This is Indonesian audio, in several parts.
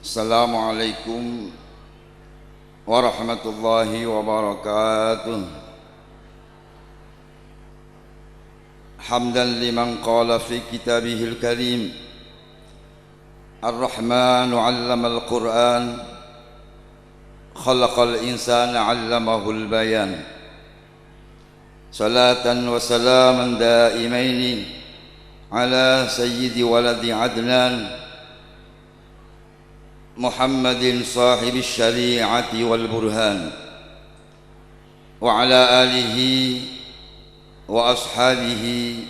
Assalamualaikum warahmatullahi wabarakatuh. Hamdan liman qala fi kitabihil karim Ar-Rahmanu 'allamal Qur'an khalaqal insana 'allamahul bayan. Salatan wa salaman daimaini ala sayyidi waladi Adnan Muhammadin sahibi syari'ati wal burhan wa ala alihi wa ashabihi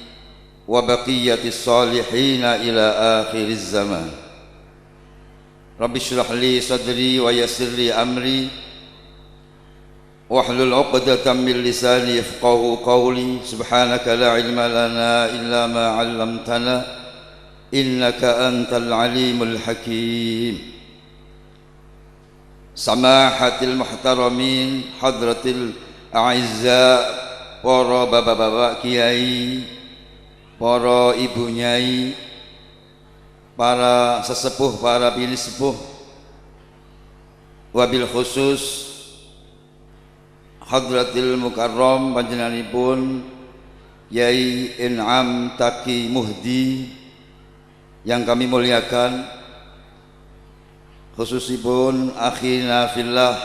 wa baqiyatis salihina ila akhiriz zaman. Rabbi shrah li sadri wa yassir li amri wahlul 'uqdatam min lisani yafqahu qawli. Subhanaka la ilma lana illa ma 'allamtana innaka antal alimul hakim. Samahatil muhtaramin, hadratil a'izza, para bapak-bapak kiai, para ibu nyai, para sesepuh, para bini sepuh, wabil khusus hadratil mukarram panjenenganipun Yai In'am Taqi Muhdi yang kami muliakan, khususipun akhina fillah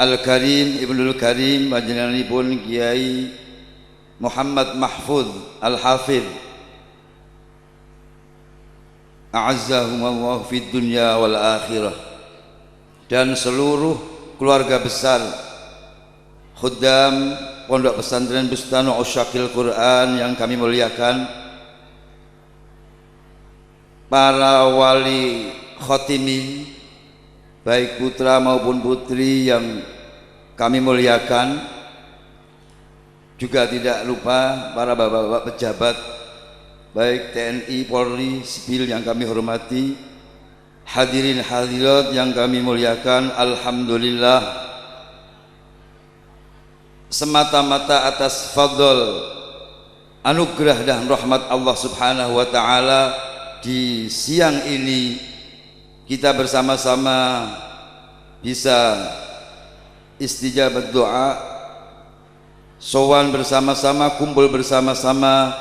Al-Karim Ibnul Karim panjenenganipun Kiai Muhammad Mahfud Al-Hafidh a'azzahumullah fid dunya wal akhirah, dan seluruh keluarga besar khuddam Pondok Pesantren Bustanu Usyaqil Quran yang kami muliakan, para wali khotimin baik putra maupun putri yang kami muliakan, juga tidak lupa para bapak-bapak pejabat baik TNI, Polri, sipil yang kami hormati, hadirin hadirat yang kami muliakan. Alhamdulillah, semata-mata atas fadl, anugerah dan rahmat Allah Subhanahu wa taala, di siang ini kita bersama-sama bisa istijabat doa, sowan bersama-sama, kumpul bersama-sama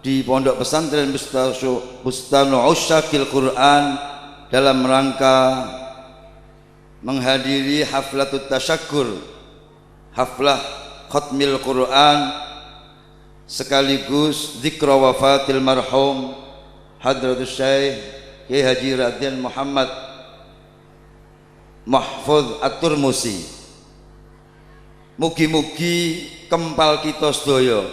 di Pondok Pesantren Bustanu Usyaqil Quran dalam rangka menghadiri haflatut tasyakkur, haflah khatmil Quran, sekaligus dzikra wafatil marhum Hadratus Syekh Kiai Haji Radian Muhammad Mahfud At-Turmusi. Mugi-mugi kempal kita sedaya,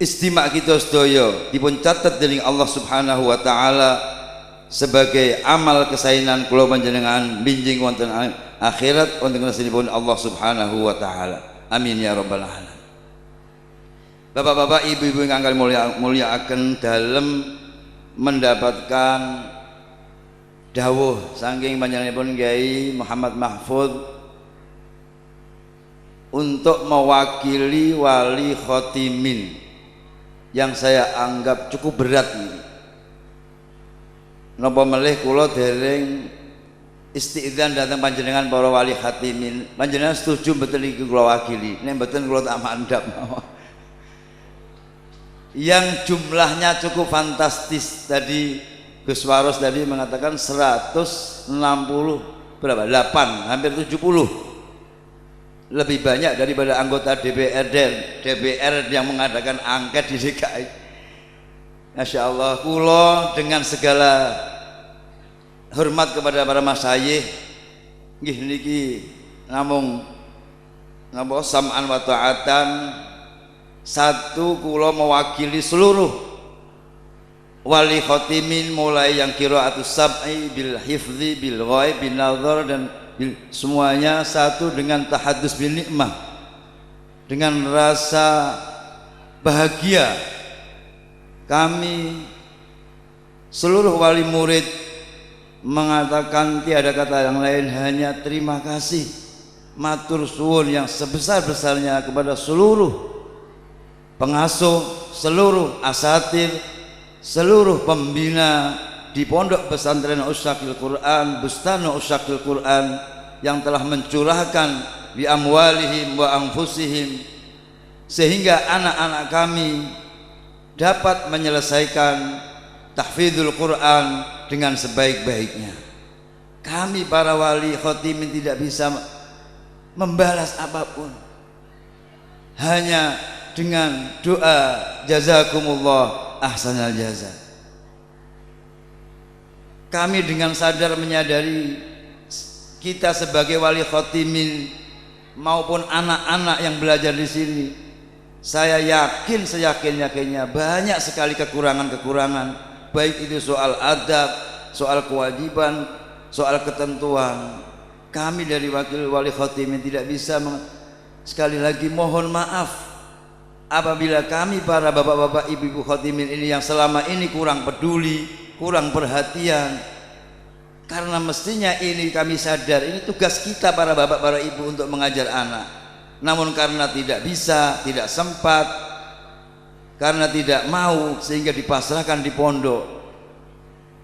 istimak kita sedaya dipun catet dening Allah Subhanahu wa taala sebagai amal kesainan kula panjenengan binjing wonten akhirat wonten ngarsanipun Allah Subhanahu wa taala. Amin ya rabbal alamin. Bapak-bapak, ibu-ibu yang kami muliakan, dalam mendapatkan dawuh saking panjenenganipun Kiai Muhammad Mahfud untuk mewakili wali khotimin yang saya anggap cukup berat. Napa melih kula dereng istidzan datang panjenengan para wali khotimin, panjenengan setuju mboten iki kula wakili, nek mboten kula tak mandhap yang jumlahnya cukup fantastis. Tadi Gus Waros tadi mengatakan 160 berapa? 8, hampir 70, lebih banyak daripada anggota DPR dan DPR yang mengadakan angket di DKI. Masya Allah, kula dengan segala hormat kepada para masyayikh nggih niki namung napa sam'an wa ta'atan. Satu, kula mewakili seluruh wali khotimin, mulai yang qiraatus sab'i bil hifzi bil ghaib bin nazar dan semuanya. Satu, dengan tahaddus bin nikmah, dengan rasa bahagia kami seluruh wali murid mengatakan tiada kata yang lain, hanya terima kasih, matur suwun yang sebesar-besarnya kepada seluruh pengasuh, seluruh asatir, seluruh pembina di Pondok Pesantren Usyaqil Quran, Bustanu Usyaqil Quran, yang telah mencurahkan bi amwalihim wa anfusihim sehingga anak-anak kami dapat menyelesaikan tahfidzul Quran dengan sebaik-baiknya. Kami para wali khotimin tidak bisa membalas apapun, hanya dengan doa jazakumullah ahsanal jaza. Kami dengan sadar menyadari kita sebagai wali khotimin maupun anak-anak yang belajar di sini, saya yakin seyakin-yakinnya banyak sekali kekurangan-kekurangan, baik itu soal adab, soal kewajiban, soal ketentuan. Kami dari wakil wali khotimin tidak bisa sekali lagi mohon maaf apabila kami para bapak-bapak ibu-ibu khotimin ini yang selama ini kurang peduli, kurang perhatian. Karena mestinya ini kami sadar, ini tugas kita para bapak, para ibu untuk mengajar anak. Namun karena tidak bisa, tidak sempat, karena tidak mau, sehingga dipasrahkan di pondok.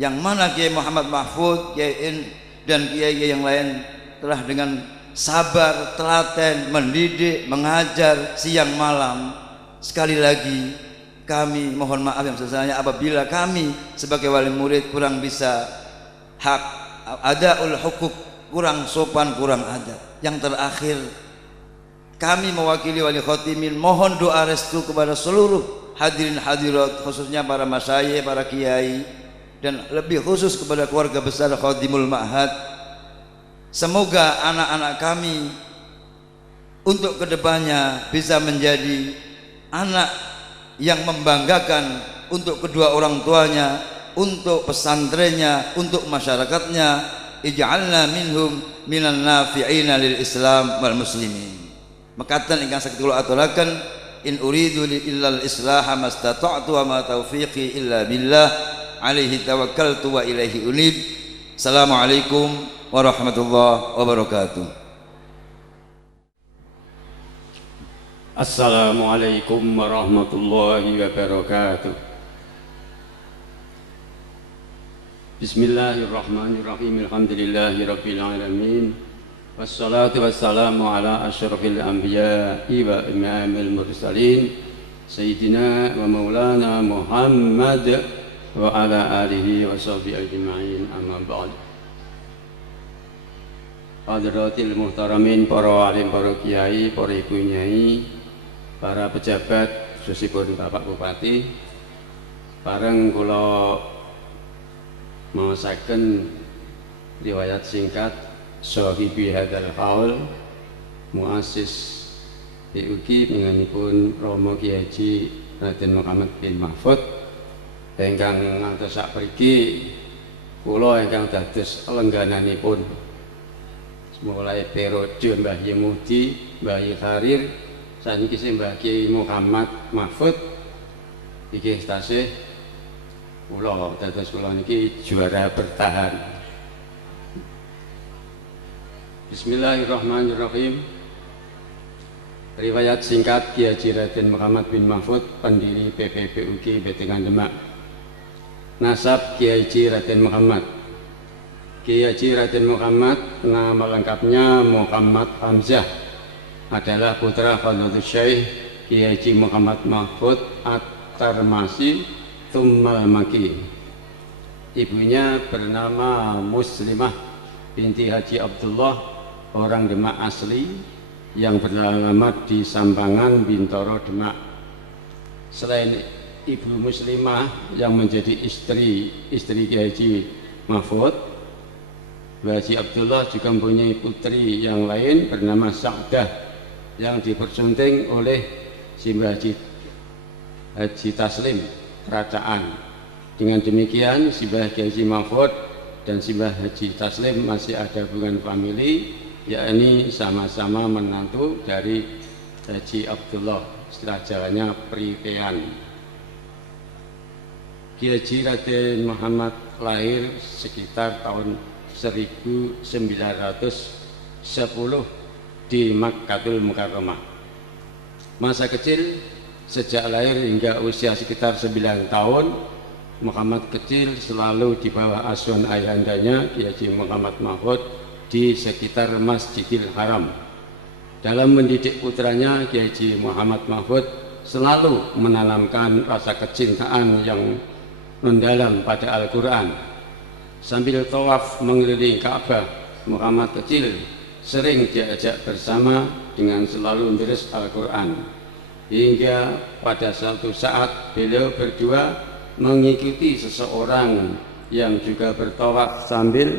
Yang mana Kiai Muhammad Mahfud, Kiai dan kiai yang lain telah dengan sabar, telaten, mendidik, mengajar siang malam. Sekali lagi kami mohon maaf yang sebesarnya apabila kami sebagai wali murid kurang bisa hak adaul hukuk, kurang sopan, kurang adab. Yang terakhir, kami mewakili wali khotimin mohon doa restu kepada seluruh hadirin hadirat, khususnya para masyayikh, para kiai, dan lebih khusus kepada keluarga besar Khotimul Ma'had. Semoga anak-anak kami untuk kedepannya bisa menjadi anak yang membanggakan untuk kedua orang tuanya, untuk pesantrennya, untuk masyarakatnya. Ij'alna minhum minan nafi'ina lil Islam wal muslimin. Makatan ingkang saged kula aturaken, in uridu illal islaha mastata'tu wa ma taufiqi illa billah, alaihi tawakkaltu wa ilaihi unib. Assalamualaikum warahmatullahi wabarakatuh. Assalamualaikum warahmatullahi wabarakatuh. Bismillahirrahmanirrahim. Alhamdulillahi rabbil alamin. Wassalatu wassalamu ala asyrafil anbiya'i wa imamil mursalin, Sayyidina wa maulana Muhammad wa ala alihi wa sahbihi ajma'in, amma ba'd. Hadratil muhtaramin, para alim, para kiai, para ibu nyai, para pejabat, khususipun Bapak Bupati, bareng kula maosaken riwayat singkat sahibi hadzal haul, muassis PUG minangipun Romo Kiai Haji Raden Muhammad bin Mahfud, ingkang ngantos sapriki kula ingkang dados lenggananipun mulai periode Mbah Yemudi, Mbah Kharir, saniki Mbah Kiai Muhammad Mahfud, iki tasih kula dados kula niki juara bertahan. Bismillahirrahmanirrahim. Riwayat singkat Kiai Haji Raden Muhammad bin Mahfud, pendiri PPPUG Betengan Demak. Nasab Kiai Haji Raden Muhammad. Kiai Haji Raden Muhammad, nama lengkapnya Muhammad Hamzah, adalah putra Fadlatul Syekh Kiai Haji Muhammad Mahfud At-Tarmasi Tummal Maki. Ibunya bernama Muslimah binti Haji Abdullah, orang Demak asli yang beralamat di Sampangan, Bintoro, Demak. Selain ibu Muslimah yang menjadi istri Kiai Haji Mahfud, Haji Abdullah juga mempunyai putri yang lain bernama Sa'dah yang dipersunting oleh Simbah Haji Taslim kerajaan. Dengan demikian Simbah Haji Mahfud dan Simbah Haji Taslim masih ada hubungan famili, yakni sama-sama menantu dari Haji Abdullah, istilah Jawanya Pritean. Kiai Haji Raden Muhammad lahir sekitar tahun 1910 di Makkatul Mukarramah. Masa kecil sejak lahir hingga usia sekitar 9 tahun Muhammad kecil selalu di bawah asuhan ayahandanya Kiai Haji Muhammad Mahfud di sekitar Masjidil Haram. Dalam mendidik putranya, Kiai Haji Muhammad Mahfud selalu menanamkan rasa kecintaan yang mendalam pada Al-Quran. Sambil tawaf mengelilingi Ka'bah, Muhammad kecil sering diajak bersama dengan selalu menulis Al-Quran. Hingga pada suatu saat beliau berdua mengikuti seseorang yang juga bertawaf sambil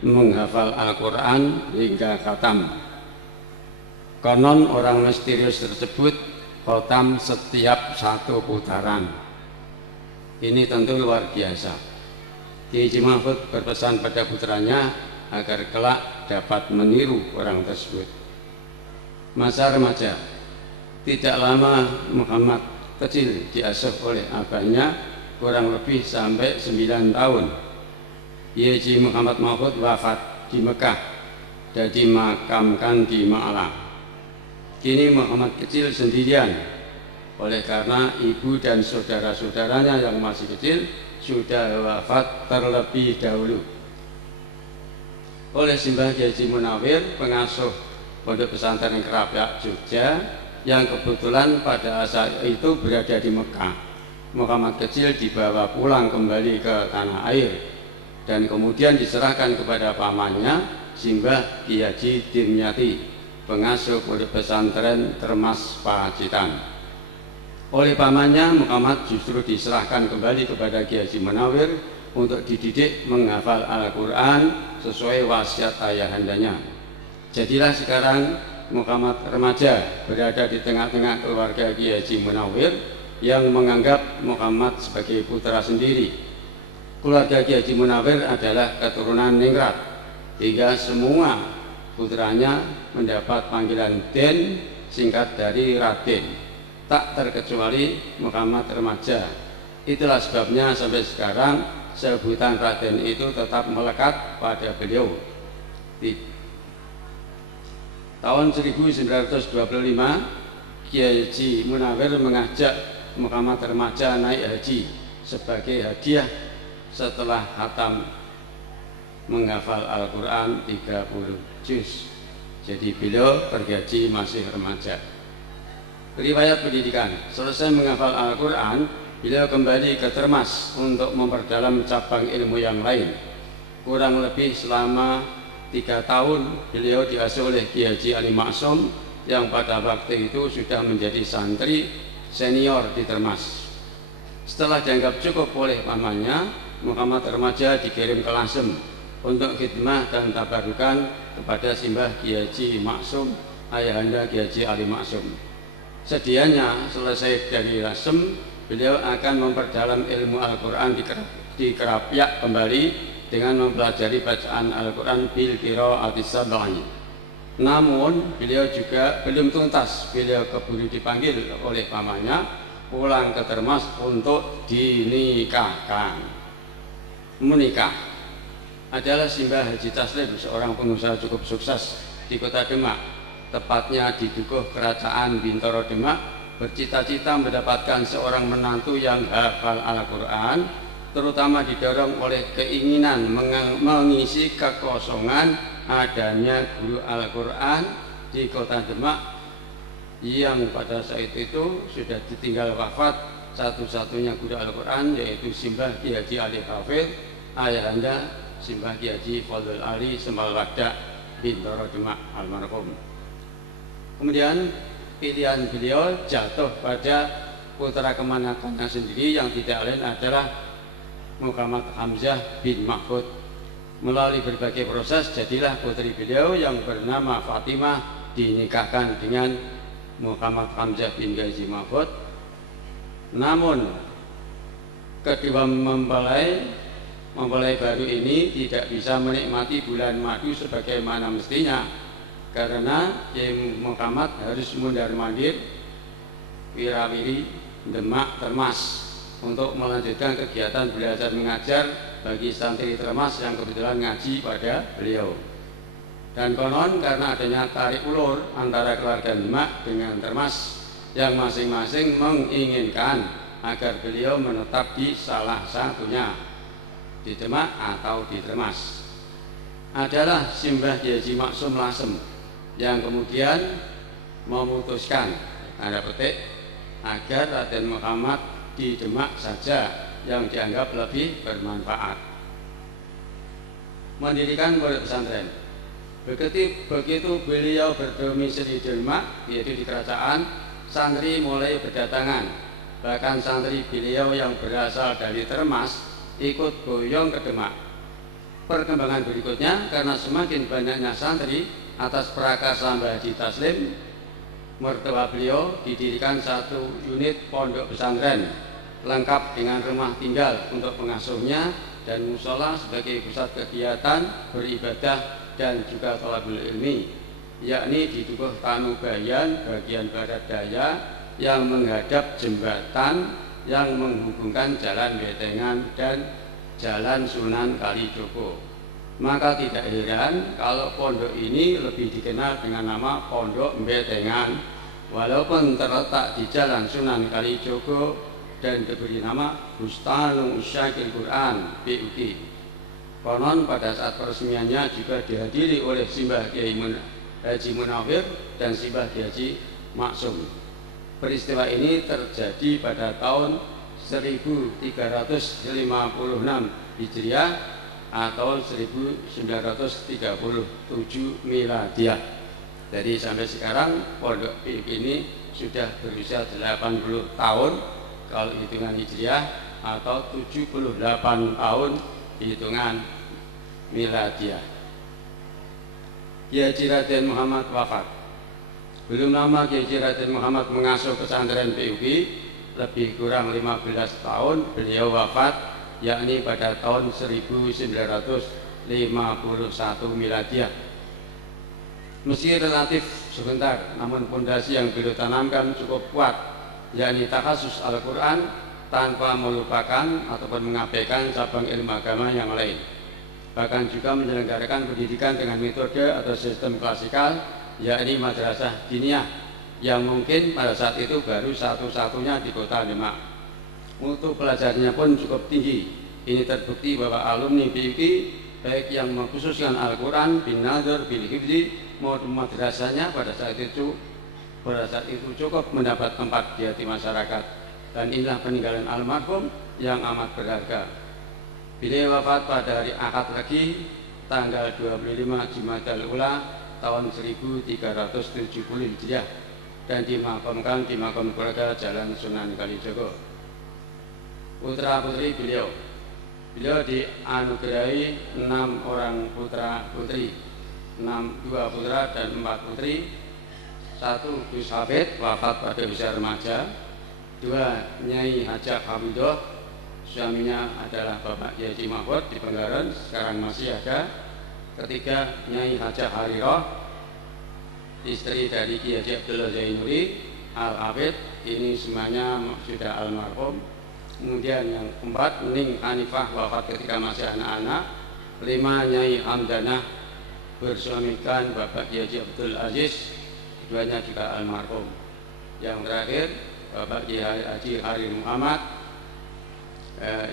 menghafal Al-Quran hingga khatam. Konon orang misterius tersebut khatam setiap satu putaran. Ini tentu luar biasa. Kiai Haji Mahfud berpesan pada putranya agar kelak dapat meniru orang tersebut. Masa remaja, tidak lama Muhammad kecil diasuh oleh abahnya kurang lebih sampai 9 tahun. Kiai Haji Muhammad Mahfud wafat di Mekah dan dimakamkan di Ma'la. Kini Muhammad kecil sendirian, oleh karena ibu dan saudara-saudaranya yang masih kecil sudah wafat terlebih dahulu. Oleh Simbah Kiai Haji Munawir, pengasuh Pondok Pesantren Kerapiak Jogja, yang kebetulan pada saat itu berada di Mekah, Muhammad kecil dibawa pulang kembali ke tanah air dan kemudian diserahkan kepada pamannya Simbah Kiai Haji Dimyati, pengasuh Pondok Pesantren Termas Pacitan. Oleh pamannya, Muhammad justru diserahkan kembali kepada Kiai Haji Munawir untuk dididik menghafal Al-Quran sesuai wasiat ayahandanya. Jadilah sekarang Muhammad remaja berada di tengah-tengah keluarga Kiai Haji Munawir yang menganggap Muhammad sebagai putra sendiri. Keluarga Kiai Haji Munawir adalah keturunan ningrat, hingga semua putranya mendapat panggilan Den, singkat dari Raden, tak terkecuali Muhammad remaja. Itulah sebabnya sampai sekarang sebutan Raden itu tetap melekat pada beliau. Di tahun 1925 Kiai Haji Munawir mengajak Muhammad remaja naik haji sebagai hadiah setelah khatam menghafal Al-Quran 30 juz. Jadi beliau pergi haji masih remaja. Riwayat pendidikan, selesai menghafal Al-Quran, beliau kembali ke Termas untuk memperdalam cabang ilmu yang lain. Kurang lebih selama 3 tahun beliau diasuh oleh Kiai Haji Ali Maksum yang pada waktu itu sudah menjadi santri senior di Termas. Setelah dianggap cukup oleh pamannya, Muhammad remaja dikirim ke Lasem untuk khidmah dan tabarukan kepada Simbah Kiai Haji Maksum, ayahanda Kiai Haji Ali Maksum. Sedianya selesai dari Lasem, beliau akan memperdalam ilmu Al-Quran di Kerapiak kembali dengan mempelajari bacaan Al-Quran bil qiraatis sab'i. Namun beliau juga belum tuntas, beliau keburu dipanggil oleh pamannya pulang ke Termas untuk dinikahkan. Menikah adalah Simbah Haji Taslim, seorang pengusaha cukup sukses di kota Demak, tepatnya di Dukuh Kerajaan Bintoro Demak, bercita-cita mendapatkan seorang menantu yang hafal Al-Quran, terutama didorong oleh keinginan mengisi kekosongan adanya guru Al-Quran di kota Demak yang pada saat itu sudah ditinggal wafat satu-satunya guru Al-Quran, yaitu Simbah Kiai Haji Ali Hafidh, ayahanda Simbah Kiai Haji Fadlul Ali Semalwada Bintoro Demak almarhum. Kemudian pilihan beliau jatuh pada putra kemanakannya sendiri yang tidak lain adalah Muhammad Hamzah bin Mahfud. Melalui berbagai proses jadilah putri beliau yang bernama Fatimah dinikahkan dengan Muhammad Hamzah bin Haji Mahfud. Namun kedua mempelai baru ini tidak bisa menikmati bulan madu sebagaimana mestinya, karena Kiai Muhammad harus mundar-mandir wirawiri Demak Termas untuk melanjutkan kegiatan belajar mengajar bagi santri Termas yang kebetulan ngaji pada beliau. Dan konon karena adanya tarik ulur antara keluarga Demak dengan Termas yang masing-masing menginginkan agar beliau menetap di salah satunya, di Demak atau di Termas. Adalah Simbah Kiai Haji Maksum Lasem yang kemudian memutuskan tanda petik agar Raden Muhammad di Demak saja yang dianggap lebih bermanfaat. Mendirikan pondok pesantren. Begitu beliau berdomisili di Demak, yaitu di kerajaan, santri mulai berdatangan. Bahkan santri beliau yang berasal dari Termas ikut boyong ke Demak. Perkembangan berikutnya, karena semakin banyaknya santri atas prakarsa Mbah Haji Taslim, mertua beliau didirikan satu unit pondok pesantren lengkap dengan rumah tinggal untuk pengasuhnya dan musola sebagai pusat kegiatan beribadah dan juga thalabul ilmi, yakni di Dukuh Tanubayan bagian barat daya yang menghadap jembatan yang menghubungkan Jalan Betengan dan Jalan Sunan Kalijogo. Maka tidak heran kalau pondok ini lebih dikenal dengan nama Pondok Betengan, walaupun terletak di Jalan Sunan Kalijogo dan diberi nama Bustanul Usyaqil Quran BUQ. Konon pada saat peresmiannya juga dihadiri oleh Simbah Kiai Haji Munawir dan Simbah Kiai Haji Maksum. Peristiwa ini terjadi pada tahun 1356 Hijriah atau 1937 Miladiah. Jadi sampai sekarang pondok BUQ ini sudah berusia 80 tahun kalau hitungan Hijriah atau 78 tahun hitungan Miladiah. Kiai Haji Raden Muhammad wafat. Belum lama Kiai Haji Raden Muhammad mengasuh pesantren BUQ, lebih kurang 15 tahun beliau wafat, yakni pada tahun 1951 Miladiah. Meski relatif sebentar, namun pondasi yang beliau tanamkan cukup kuat, yakni takhasus Al-Quran tanpa melupakan ataupun mengabaikan cabang ilmu agama yang lain. Bahkan juga menyelenggarakan pendidikan dengan metode atau sistem klasikal, yakni madrasah diniyah, yang mungkin pada saat itu baru satu-satunya di kota Demak. Mutu pelajarannya pun cukup tinggi. Ini terbukti bahwa alumni BUQ baik yang mengkhususkan Al-Quran bin Nazar bil Hifzi maupun madrasahnya pada saat itu cukup mendapat tempat di hati masyarakat. Dan inilah peninggalan almarhum yang amat berharga. Beliau wafat pada hari Ahad Legi tanggal 25 Jumadal Ula tahun 1370 Hijriah dan dimakamkan di makam keluarga Jalan Sunan Kalijogo. Putra putri beliau dianugerahi 6 orang putra putri, 2 putra dan 4 putri. 1 Gus Hafid wafat pada usia remaja. 2 Nyai Hajah Hamidoh, suaminya adalah Bapak Kiai Haji Mahfud di Penggaran, sekarang masih ada. 3 Nyai Hajah Hariroh, istri dari Kiai Haji Abdullah Zainuri Al-Hafid, ini semuanya sudah almarhum. Kemudian yang 4 Ning Hanifah wafat ketika masih anak-anak. 5 Nyai Hamdanah bersuamikan Bapak Kiai Haji Abdul Aziz, keduanya juga almarhum. Yang terakhir Bapak Kiai Haji Hari Muhammad,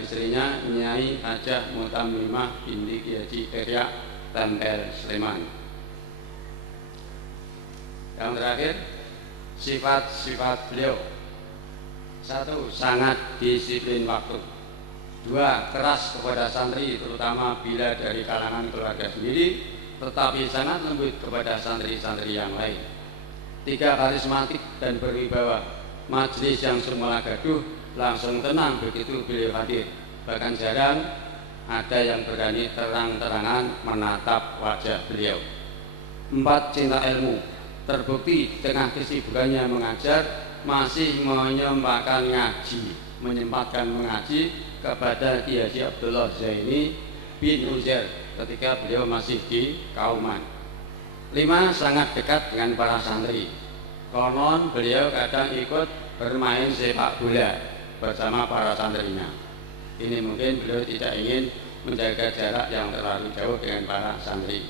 istrinya Nyai Hajah Mutamimah binti Kiai Haji Erya Tempel Sleman. Yang terakhir sifat-sifat beliau. 1 sangat disiplin waktu. 2 keras kepada santri, terutama bila dari kalangan keluarga sendiri, tetapi sangat lembut kepada santri-santri yang lain. 3 karismatik dan berwibawa. Majelis yang semula gaduh langsung tenang begitu beliau hadir. Bahkan jarang ada yang berani terang-terangan menatap wajah beliau. 4 cinta ilmu. Terbukti tengah kesibukannya mengajar masih menyempatkan mengaji kepada Kiai Haji Abdullah Zaini bin Uzair ketika beliau masih di Kauman. 5 sangat dekat dengan para santri. Konon beliau kadang ikut bermain sepak bola bersama para santrinya. Ini mungkin beliau tidak ingin menjaga jarak yang terlalu jauh dengan para santri.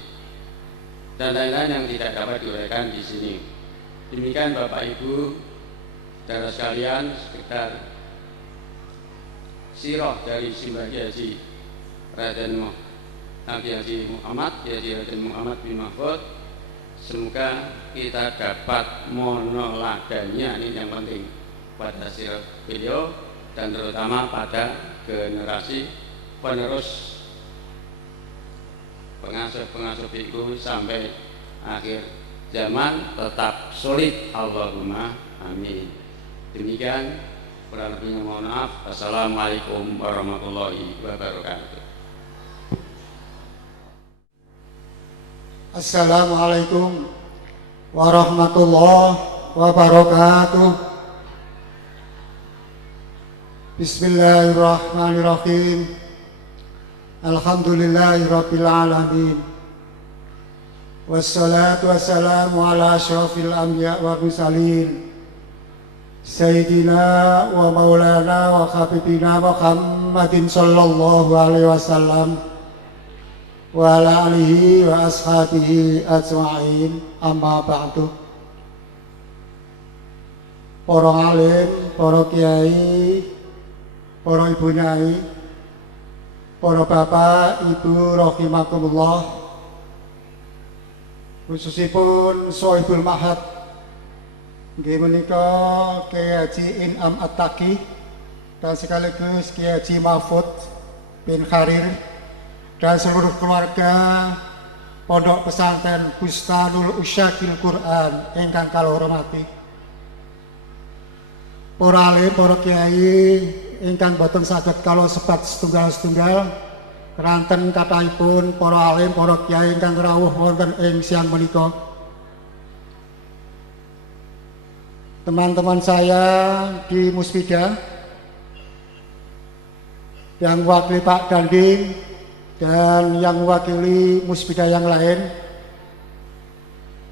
Dan lain-lain yang tidak dapat diuraikan di sini. Demikian Bapak Ibu saudara sekalian, sekitar sirah dari Simbah Kiai Haji Raden Muhammad, Kiai Haji Raden Muhammad bin Mahfud. Semoga kita dapat monoladanya, ini yang penting, pada sirah beliau dan terutama pada generasi penerus pengasuh itu sampai akhir zaman tetap solid. Allahumma amin. Demikian, kurang lebihnya mohon maaf. Assalamualaikum warahmatullahi wabarakatuh. Assalamualaikum warahmatullahi wabarakatuh. Bismillahirrahmanirrahim. Alhamdulillahirabbil alamin. Wassalatu wassalamu ala asyrafil anbiya wal mursalin. Sayyidina wa maulana wa habibina Muhammadin sallallahu alaihi wasallam wa ala alihi wa ashabihi ajma'in, amma ba'du. Para alim, para kiai, para ibu nyai, para bapak, ibu rahimakumullah, khususipun Sohibul Mahad nggih menika Kiai Haji In'am At-Taqi dan sekaligus Kiai Haji Mahfud bin Kharir dan seluruh keluarga Pondok Pesantren Bustanul Usyakil Quran ingkang kula hormati. Para alim, para kiai ingkang boten saged kula sebat setunggal-setunggal, keranten kathahipun para alim, para kiai ingkang rawuh wonten ing siang menika. Teman-teman saya di Musbida yang wakili Pak Dandim dan yang mewakili Musbida yang lain,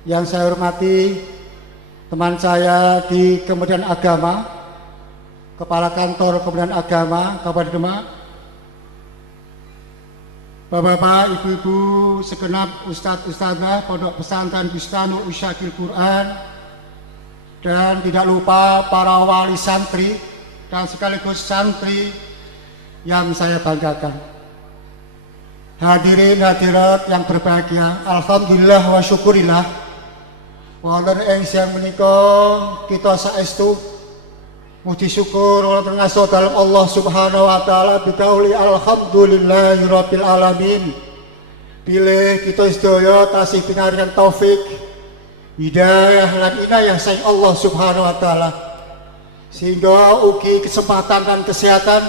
yang saya hormati teman saya di Kementerian Agama, Kepala Kantor Kementerian Agama Kabupaten Demak, Bapak-bapak, ibu-ibu segenap ustadz-ustadzah Pondok Pesantren Bustanul Usyakil Quran, dan tidak lupa para wali santri dan sekaligus santri yang saya banggakan. Hadirin hadirat yang berbahagia, alhamdulillah wa syukurillah wonten ing siang menika kita saestu muji syukur wonten ngaso dalem Allah Subhanahu wa taala bikauli alhamdulillahirabbil alamin. Pilih kita sedaya tasih pinaringan taufik, hidayah lan inayah saing Allah Subhanahu wa taala, sehingga ugi kesempatan dan kesehatan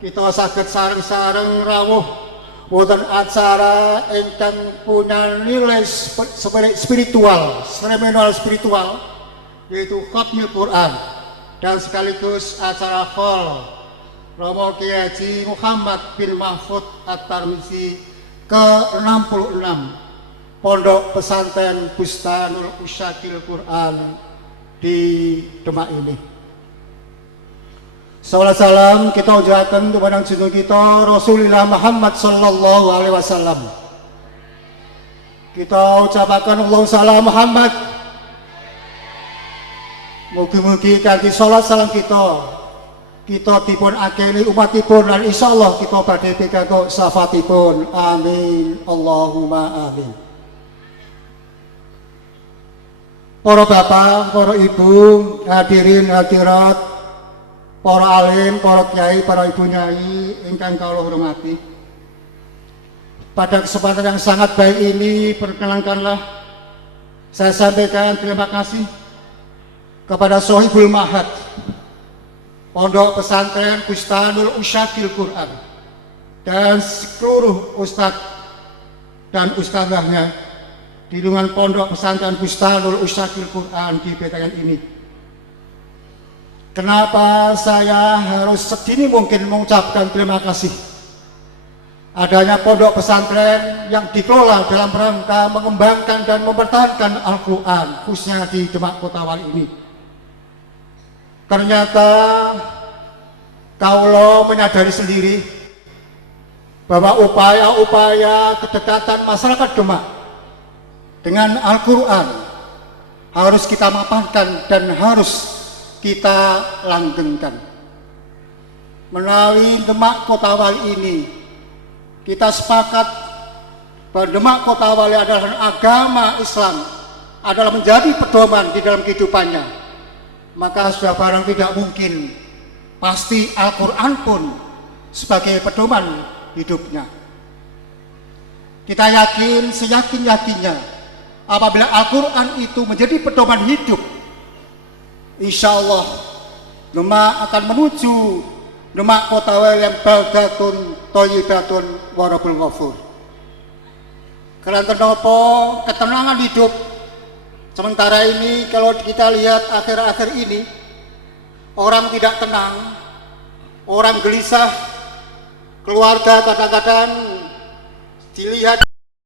kita saged sareng-sareng rawuh wonten acara ingkang punya nilai spiritual, seremonial spiritual, yaitu Khatmil Quran dan sekaligus acara khol Romo Kiai Haji Muhammad bin Mahfud At-Tarmizi ke-66 Pondok Pesantren Bustanul Usyakil Quran di Demak ini. Salawat salam kita ucapkan kepada junjungan kita Rasulullah Muhammad sallallahu alaihi wasallam. Kita ucapkan Allahumma salli Muhammad. Mugi-mugi kanthi salat salam kita dipun akeni umatipun dan insyaallah kita badhe pikantuk syafaatipun. Amin. Allahumma amin. Para bapak, para ibu, hadirin hadirat, para alim, para kiai, para ibu nyai ingkang kula hormati. Pada kesempatan yang sangat baik ini, perkenankanlah saya sampaikan terima kasih kepada Sohibul Mahad Pondok Pesantren Bustanul Usyakil Quran dan seluruh ustadz dan ustadzahnya di lingkungan Pondok Pesantren Bustanul Usyakil Quran di Betengan ini. Kenapa saya harus sedini mungkin mengucapkan terima kasih adanya pondok pesantren yang dikelola dalam rangka mengembangkan dan mempertahankan Al-Quran khususnya di Demak Kota Wali ini. Ternyata kaulo menyadari sendiri bahwa upaya-upaya kedekatan masyarakat Demak dengan Al-Quran harus kita mapankan dan harus kita langgengkan. melalui Demak Kota Wali ini kita sepakat bahwa Demak Kota Wali adalah agama Islam, adalah menjadi pedoman di dalam kehidupannya. Maka sudah barang tidak mungkin, pasti Al-Quran pun sebagai pedoman hidupnya. Kita yakin, seyakin-yakinnya, apabila Al-Quran itu menjadi pedoman hidup, insya Allah Demak akan menuju Demak Kota Wali yang baldatun thayyibatun wa rabbul ghafur. Karena kenapa ketenangan hidup sementara ini, kalau kita lihat akhir-akhir ini, orang tidak tenang, orang gelisah, keluarga kadang-kadang dilihat